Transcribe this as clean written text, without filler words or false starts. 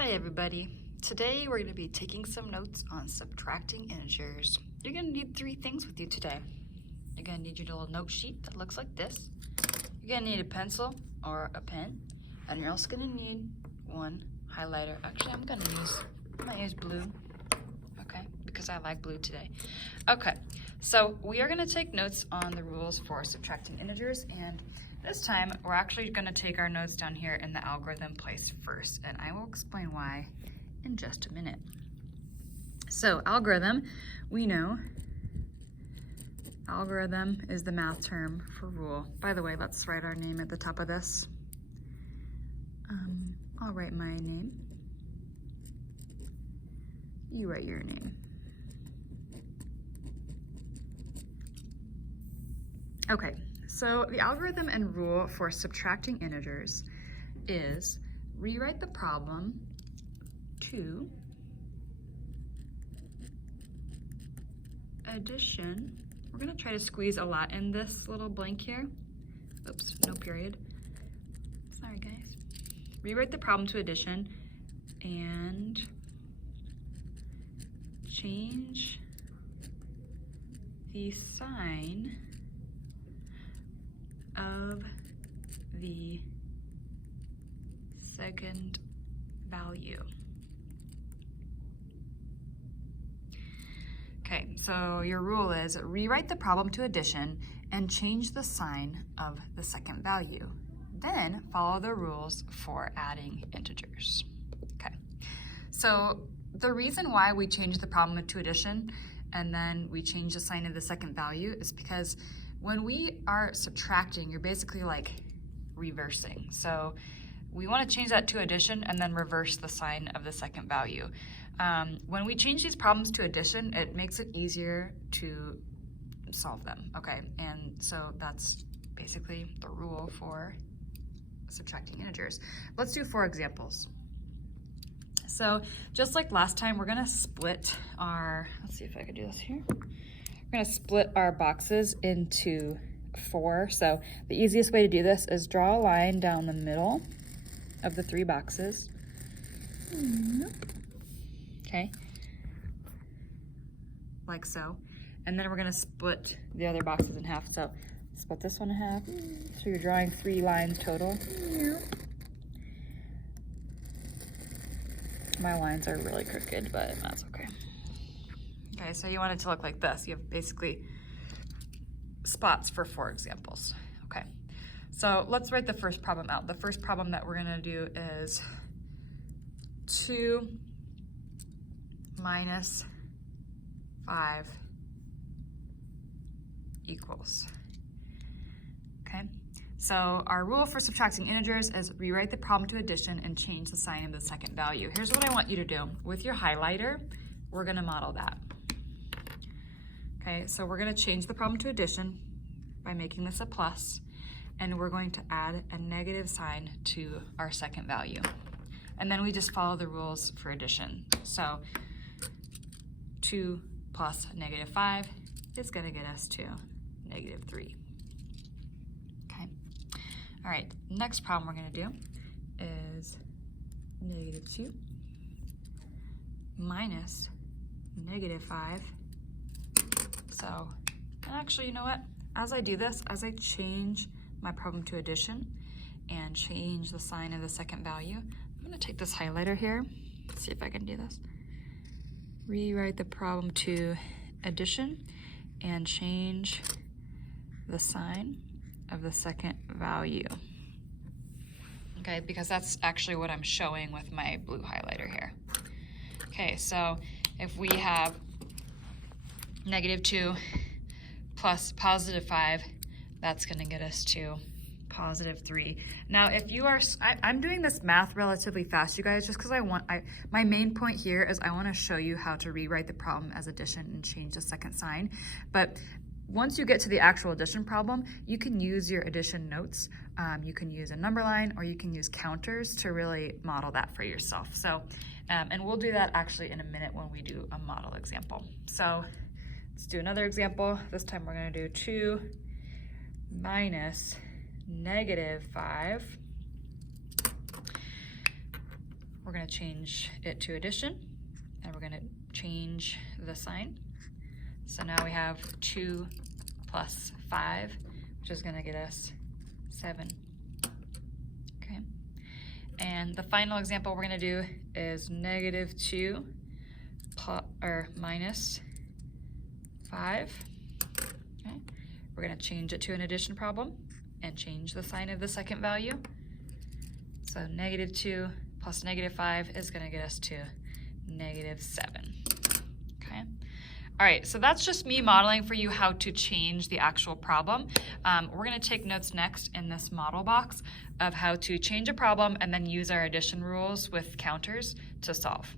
Hi everybody. Today we're going to be taking some notes on subtracting integers. You're going to need three things with you today. You're going to need your little note sheet that looks like this. You're going to need a pencil or a pen, and you're also going to need one highlighter. Actually, I'm going to use blue, okay, because I like blue today. Okay, so we are going to take notes on the rules for subtracting integers, and this time, we're actually going to take our notes down here in the algorithm place first, and I will explain why in just a minute. So algorithm, we know algorithm is the math term for rule. By the way, let's write our name at the top of this. I'll write my name. You write your name. Okay. So the algorithm and rule for subtracting integers is rewrite the problem to addition. We're going to try to squeeze a lot in this little blank here. Oops, no period. Sorry, guys. Rewrite the problem to addition and change the sign of the second value. Okay, so your rule is rewrite the problem to addition and change the sign of the second value. Then follow the rules for adding integers. Okay, so the reason why we change the problem to addition and then we change the sign of the second value is because when we are subtracting, you're basically like reversing. So we want to change that to addition and then reverse the sign of the second value. When we change these problems to addition, it makes it easier to solve them, okay? And so that's basically the rule for subtracting integers. Let's do 4 examples. So just like last time, we're gonna split our, let's see if I can do this here. We're gonna split our boxes into 4. So the easiest way to do this is draw a line down the middle of the 3 boxes. Okay, like so. And then we're gonna split the other boxes in half. So split this one in half. So you're drawing 3 lines total. My lines are really crooked, but that's okay. Okay, so you want it to look like this. You have basically spots for 4 examples. Okay, so let's write the first problem out. The first problem that we're gonna do is 2 minus 5 equals. Okay, so our rule for subtracting integers is rewrite the problem to addition and change the sign of the second value. Here's what I want you to do. With your highlighter, we're gonna model that. Okay, so we're gonna change the problem to addition by making this a plus, and we're going to add a negative sign to our second value. And then we just follow the rules for addition. So 2 plus negative 5 is gonna get us to negative 3. Okay, all right, next problem we're gonna do is negative 2 minus negative 5. So, and actually, you know what? As I do this, as I change my problem to addition and change the sign of the second value, I'm gonna take this highlighter here, see if I can do this. Rewrite the problem to addition and change the sign of the second value. Okay, because that's actually what I'm showing with my blue highlighter here. Okay, so if we have negative 2 plus positive 5, that's gonna get us to positive 3. Now, if you are, I'm doing this math relatively fast, you guys, just because my main point here is I want to show you how to rewrite the problem as addition and change the second sign. But once you get to the actual addition problem, you can use your addition notes. You can use a number line, or you can use counters to really model that for yourself. So, and we'll do that actually in a minute when we do a model example. So let's do another example. This time we're going to do 2 minus negative 5. we're gonna change it to addition, and we're gonna change the sign. So now we have 2 plus 5, which is gonna get us 7. Okay. And the final example we're gonna do is -2 minus 5. Okay. We're gonna change it to an addition problem and change the sign of the second value. So -2 plus -5 is gonna get us to -7. Okay. All right, so that's just me modeling for you how to change the actual problem. We're gonna take notes next in this model box of how to change a problem and then use our addition rules with counters to solve.